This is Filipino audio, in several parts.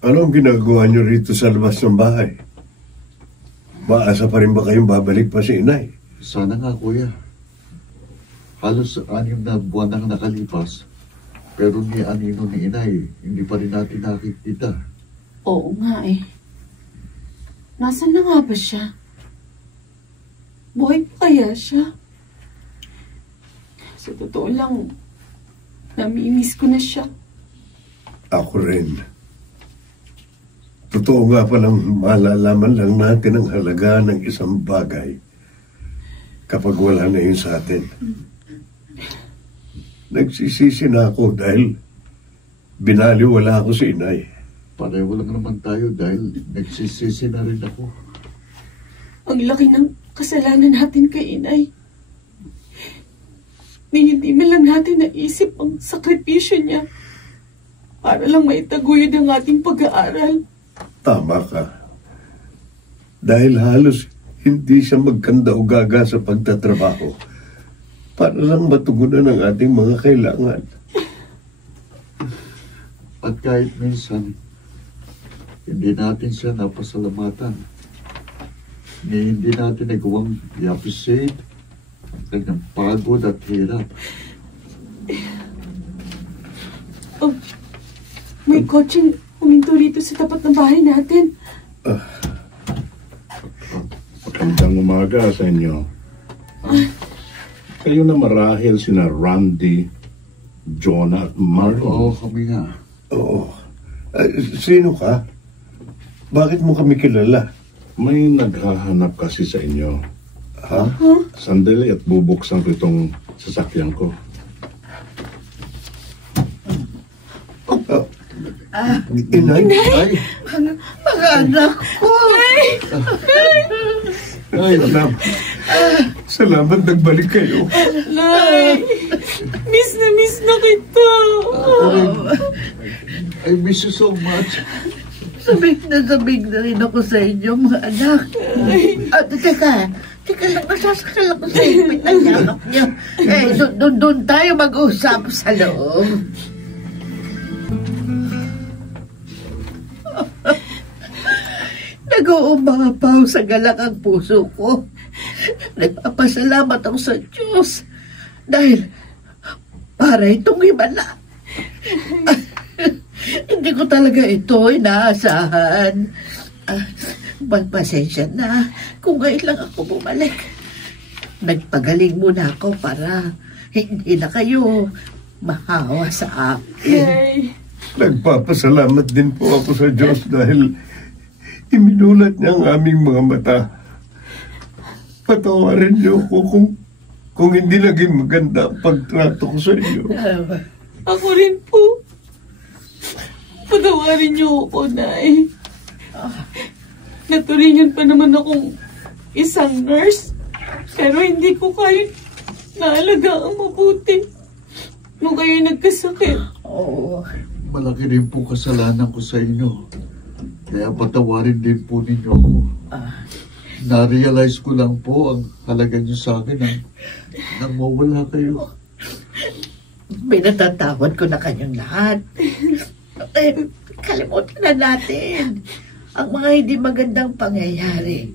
Anong ginagawa niyo rito sa labas ng bahay? Maasa pa rin ba kayong babalik pa si inay? Sana nga, kuya. Halos 6 na buwan nang nakalipas. Pero ni Anino ni inay, hindi pa rin natin nakikita. Oo nga eh. Nasaan na nga ba siya? Buhay pa kaya siya? Sa totoo lang, namimiss ko na siya. Ako rin. Totoo nga palang malalaman lang natin ang halaga ng isang bagay kapag wala na yun sa atin. Nagsisisi na ako dahil binaliwala ako si inay. Pareho lang naman tayo dahil nagsisisi na rin ako. Ang laki ng kasalanan natin kay inay. Hindi man lang natin naisip ang sakripisyo niya para lang maitaguyod ang ating pag-aaral. Tama ka. Dahil halos hindi siya magkanda o gaga sa pagtatrabaho para lang matugunan ang ating mga kailangan. At kahit minsan, hindi natin siya napasalamatan. Hindi natin nagawang i-appreciate ang kanyang pagod at hirap. Oh, may kotseng huminto rito sa tapat ng bahay natin. Magandang umaga sa inyo. Kayo na marahil sina Randy, Jonah at Marlon. Oo, kami nga. Oo. Sino ka? Bakit mo kami kilala? May naghahanap kasi sa inyo. Ha? Sandali at bubuksan ko itong sasakyan ko. Inay? Ay! Mga anak ko! Ay! Salamat nagbalik kayo. Nay! Miss na kita! I miss you so much. Sabik na rin ako sa inyo, mga anak. At teka lang, nasasakal ako sa ipit ng yamak niyo. Doon tayo mag-usap sa loob. Nag-uumapaw sa galak ang puso ko. Nagpapasalamat ako sa Diyos dahil para itong himala. Hindi ko talaga ito inaasahan. Magpasensya na kung ngayon lang ako bumalik. Nagpagaling muna ako para hindi na kayo mahawa sa akin. Nay! Nagpapasalamat din po ako sa Diyos dahil iminulat niya ang aming mga mata. Patawarin niyo ako kung hindi naging maganda ang pagtrato ko sa inyo. Ako rin po. Patawarin niyo ako, Nay. Naturingan pa naman akong isang nurse. Pero hindi ko kayo naalagaan mabuti nung kayo nagkasakit. Oo. Malaki rin po kasalanan ko sa inyo. Kaya patawarin din po ninyo ako. Na-realize ko lang po ang halaga niyo sa akin nang mawala kayo. Pinatatawad ko na kanyang lahat. Kalimutan na natin ang mga hindi magandang pangyayari.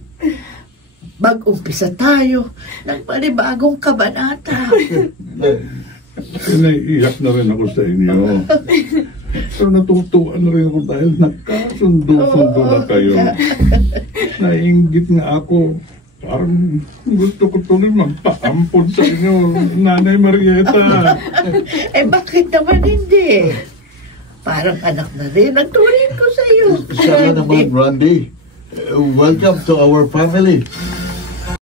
Mag-umpisa tayo ng panibagong kabanata. Naiiyak na rin ako sa inyo. Pero natutuwa na rin ako dahil nagkasundo-sundo na kayo. Naiinggit nga ako. Parang gusto ko tuloy magpaampon sa inyo, Nanay Marieta. Bakit naman hindi? Parang anak na rin ang turing ko sa iyo. Sana naman, Randy. Welcome to our family.